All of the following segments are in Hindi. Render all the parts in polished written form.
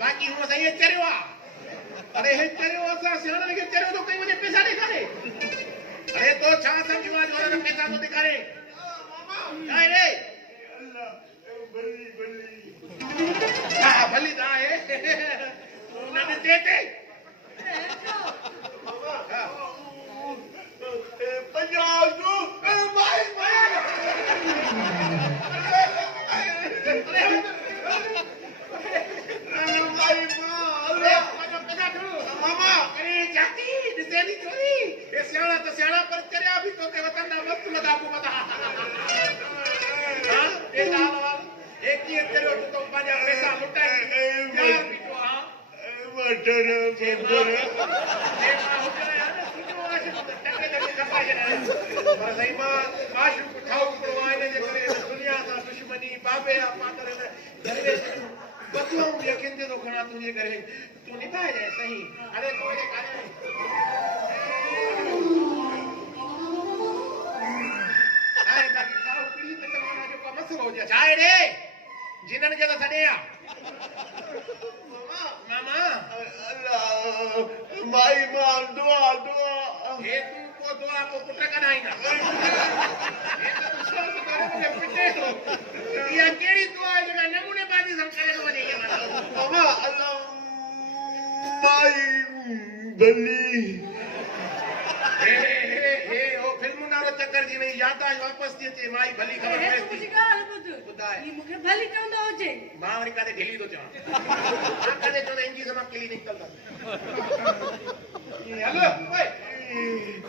बाकी हूँ सही चरियो अरे हे चरियो असा सियाणनि खे चरियो तो कई वञे पैसा ॾेखारे छा समझो आज वाला पैसा तो दिखारे काय रे अल्लाह बल्ली बल्ली हां भली दा है न देते पंजाब को माई माई मामा अरे जाती दिसेली चोरी ये सियाणा तो सियाणा पर करे अभी तो के वतन ना मस्त लगा को बता हां ये लाल एक ही तेरे तो पंजा पैसा लुटाई यार बिटो हां मटर मटर ये मां हो गया यार सुनो आज टके टके कपाई है पर सही मां माशू को ठाऊ को आने जे करे दुनिया सा दुश्मनी बाबे आप मातर दरवेश बतलाऊं यकीन दे तो खना तुझे करे तू निभाए जाए सही अरे कोई काले आए बाकी खाओ पी तो तुम्हारा जो का मसलो हो जा जाए रे जिनन के तो सनेया मामा अल्लाह माई मां दुआ दुआ ये तू को दुआ को पुट का नहीं ना ये तो दूसरा तो करे मुझे पिटे तो ये केड़ी दुआ है जो नमूने बाजी समझे तो वजे ये मामा अल्लाह माई बल्ली हे ओ फिल्म नारो चक्कर जी नहीं यादा वापस थी चे माई भली खबर हे है तू मुझे गाल बुध बुधाए ये मुखे भली चवंदो होजे मां वरी कादे ढीली तो चवा मां कादे चो इंजी समा किली निकलता ये हलो ओए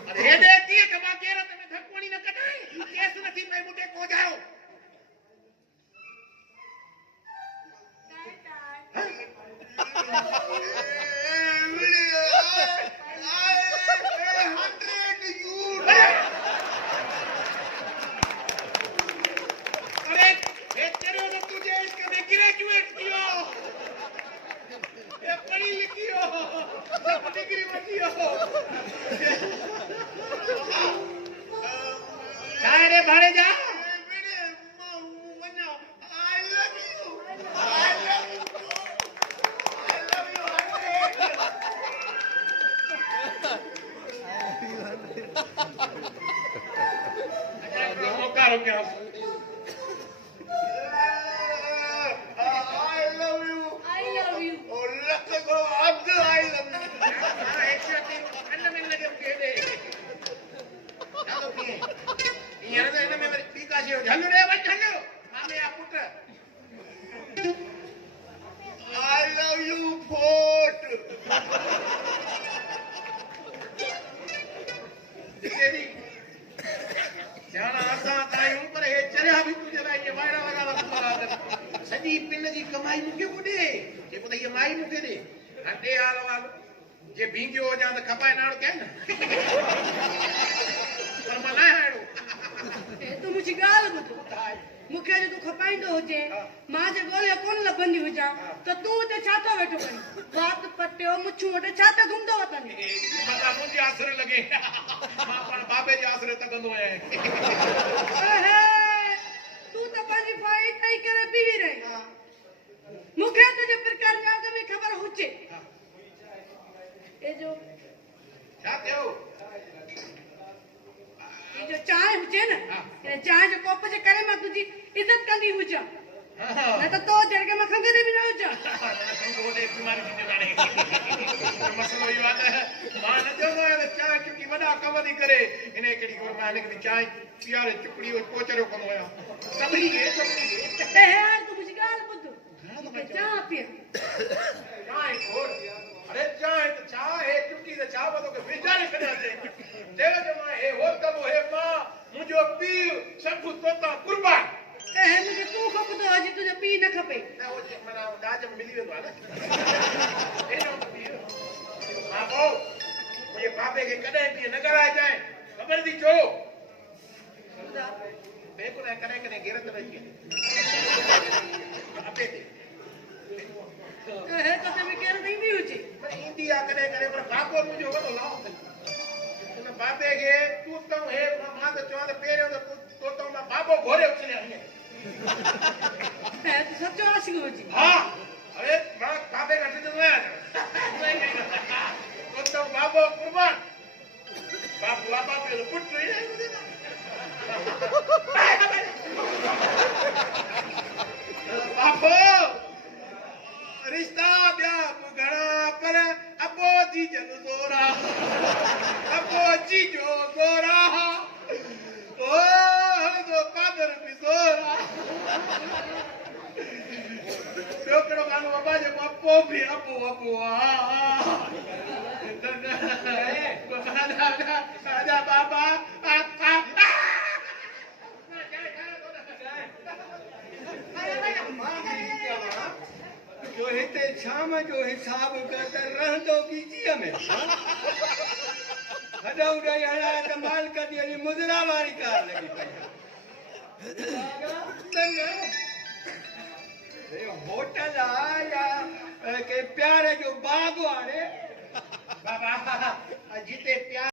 अरे हे देखती है कमा केरा तने धक्कोणी न कटाए केस नथी पे मुटे को जाओ भाड़े जा मौका क्या आई लव यू झल्लू रे बच झल्लू मामे आ put I love you, Fort. तेरी जाना आसा तायूं पर हे चरिया भी तुझे दा ये वायरा लगा तुम्हारा सजी पिन जी कमाई मुके बुडे जे को ये माई मुके दे हटे आलो आलो जे भींगियो हो जा त खपाए नाड़ो के ना पर मना हाड़ो हे तू मुझे गाल बुध मुखे जो तू खपाइंदो होजे मां जे गोले कोन लबंदी हुजा तो तू ते छातो वेठो करी बात पट्यो मुछू वटे छाते घुमदो वतन मका मुंजी आसरे लगे मां पण बाबे जी आसरे तगंदो है हे तू तो पाजी फाई तई करे पीवी रही मुखे तुझे प्रकार में आगे में खबर होचे ए जो क्या थियो ये जो चाय हुजे ना ये चाय जो कप से करे मैं तुझी इज्जत कंदी हुजा न तो जरगे में खंगे भी ना हुजा संगो दे बीमारी थी जाने मसलो ये बात है मां न जो है चाय क्योंकि वडा कम दी करे इने केडी को मां ने की चाय पियारे चुकड़ी ओ पोचरो कोन होया सबरी है ए यार तू मुझे गाल बुद्ध चाय पिया चाय और अरे चाय तो चाय है चुकी तो चाय तो के बेचारे खड़ा से देव जो मां है हो कब है मां मुझो पीर सब तोता कुर्बान ए मुझे तू खप तो आज तुझे पी न खपे ना वो मना दाज मिली वेंदो है ना ए नो पीर हां वो मुझे बाबे के कदे भी न कराए जाए खबर दी जो देखो ना कने कने गिरत रही अपे दे ए तो ते में केर नहीं भी हुजे पर इंडिया कने करे पर बापो मुझे वो लाओ तुम बाबे के तू तो है मां तो चोद पेरे तो मां बाबो घोरे उछले हने ए तू सच्चो आशिक होजी हां अरे मां बाबे का तो है तो बाबो कुर्बान बाप बाबा पे पुट बापो रिश्ता ॿिया घणा पर अबो जी जन ज़ोरा अबो जी जो गोरा ओ जो पादर बि ज़ोरा ॿियो कहिड़ो गानो बाबा जेको अबो बि अबो अबो राजा बाबा जो हिते शाम जो हिसाब कर रहंदो कीजीअ में हॾऊं ॾेई हणाए त मालिक जी अॼु मुजरा वारी कार लॻी पई होटल आहे या के प्यार जो बाग आहे बाबा जिते प्यार